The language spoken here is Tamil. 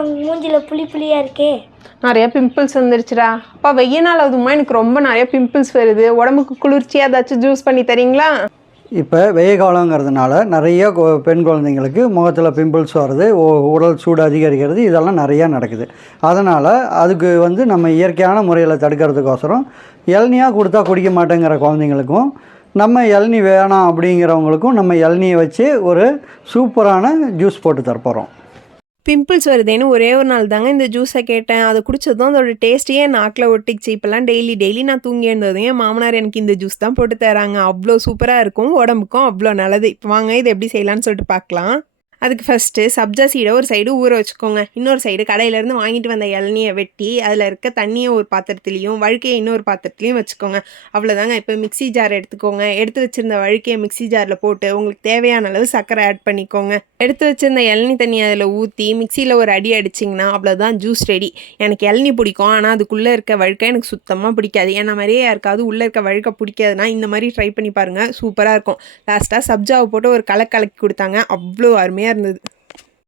உங்க மூஞ்சில புளி புளியா இருக்கே. நிறைய பிம்பிள்ஸ் வந்துருச்சுடா. அப்பா வெய்ய நாள் ஆகுதுமா, எனக்கு ரொம்ப நிறைய பிம்பிள்ஸ் வருது. உடம்புக்கு குளிர்ச்சியாக ஏதாச்சும் ஜூஸ் பண்ணி தரீங்களா? இப்போ வெய்ய காலங்கிறதுனால நிறைய பெண் குழந்தைங்களுக்கு முகத்தில் பிம்பிள்ஸ் வர்றது, உடல் சூடு அதிகரிக்கிறது, இதெல்லாம் நிறையா நடக்குது. அதனால் அதுக்கு நம்ம இயற்கையான முறையில் தடுக்கிறதுக்கோசரம் இளநியாக கொடுத்தா குடிக்க மாட்டேங்கிற குழந்தைங்களுக்கும், நம்ம இளநி வேணாம் அப்படிங்கிறவங்களுக்கும் நம்ம இளநியை வச்சு ஒரு சூப்பரான ஜூஸ் போட்டு தரப்போகிறோம். பிம்பிள்ஸ் வருதேன்னு ஒரே ஒரு நாள் தாங்க இந்த ஜூஸை கேட்டேன். அது குடிச்சதும் அதோட டேஸ்ட்டையே நாக்கில் ஒட்டிச்சு. இப்போல்லாம் டெய்லி நான் தூங்கி எழுந்ததும் என் மாமனார் எனக்கு இந்த ஜூஸ் தான் போட்டு தராங்க. அவ்வளோ சூப்பராக இருக்கும், உடம்புக்கும் அவ்வளோ நல்லது. இப்போ வாங்க இது எப்படி செய்யலான்னு சொல்லிட்டு பார்க்கலாம். அதுக்கு ஃபஸ்ட்டு சப்ஜா சீடை ஒரு சைடு ஊற வச்சுக்கோங்க. இன்னொரு சைடு கடையிலேருந்து வாங்கிட்டு வந்த இளநியை வெட்டி அதில் இருக்க தண்ணியை ஒரு பாத்திரத்துலேயும் வழுக்கையை இன்னொரு பாத்திரத்துலையும் வச்சுக்கோங்க. அவ்வளோதாங்க. இப்போ மிக்ஸி ஜார் எடுத்துக்கோங்க. எடுத்து வச்சுருந்த வழுக்கையை மிக்ஸி ஜாரில் போட்டு உங்களுக்கு தேவையான அளவு சர்க்கரை ஆட் பண்ணிக்கோங்க. எடுத்து வச்சுருந்த இளநி தண்ணி அதில் ஊற்றி மிக்சியில் ஒரு அடி அடிச்சிங்கன்னா அவ்வளோதான், ஜூஸ் ரெடி. எனக்கு இளநி பிடிக்கும், ஆனால் அதுக்குள்ளே இருக்க வழுக்கை எனக்கு சுத்தமாக பிடிக்காது. ஏன்னா மாதிரியே யாருக்காவது உள்ளே இருக்க வழுக்கை பிடிக்காதுன்னா இந்த மாதிரி ட்ரை பண்ணி பாருங்கள், சூப்பராக இருக்கும். லாஸ்ட்டாக சப்ஜாவை போட்டு ஒரு கலக்கி கொடுத்தாங்க, அவ்வளோ அருமையாக இருந்தது.